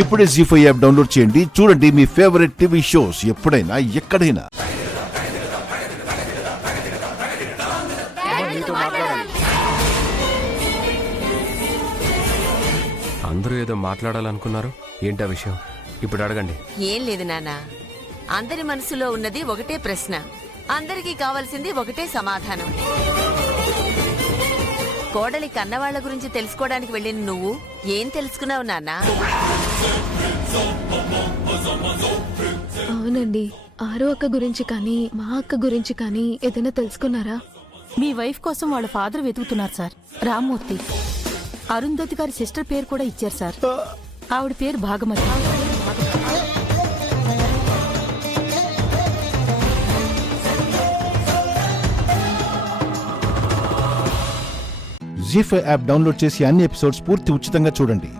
ఇప్పుడే జీ5 app download చేయండి. చూడండి మీ ఫేవరెట్ టీవీ షోస్ ఎప్పుడైనా ఎక్కడైనా. అందరూ ఏదో మాట్లాడాలనుకున్నారు. ఏంటా విషయం? ఇప్పుడు అడగండి. ఏం లేదు నాన్న, అందరి మనసులో ఉన్నది ఒకటే ప్రశ్న, అందరికీ కావాల్సింది ఒకటే సమాధానం. కోడలి కన్నవాళ్ల గురించి తెలుసుకోవడానికి వెళ్ళిన నువ్వు ఏం తెలుసుకున్నావు నాన్న? అవునండి, ఆరో అక్క గురించి కానీ మా అక్క గురించి కానీ ఏదైనా తెలుసుకున్నారా? మీ వైఫ్ కోసం వాళ్ళ ఫాదర్ వెతుకుతున్నారు సార్, రామ్మూర్తి. అరుంధతి గారి సిస్టర్ పేరు కూడా ఇచ్చారు సార్. ఆవిడ పేరు భాగమతి. జీ5 యాప్ డౌన్లోడ్ చేసి అన్ని ఎపిసోడ్స్ పూర్తి ఉచితంగా చూడండి.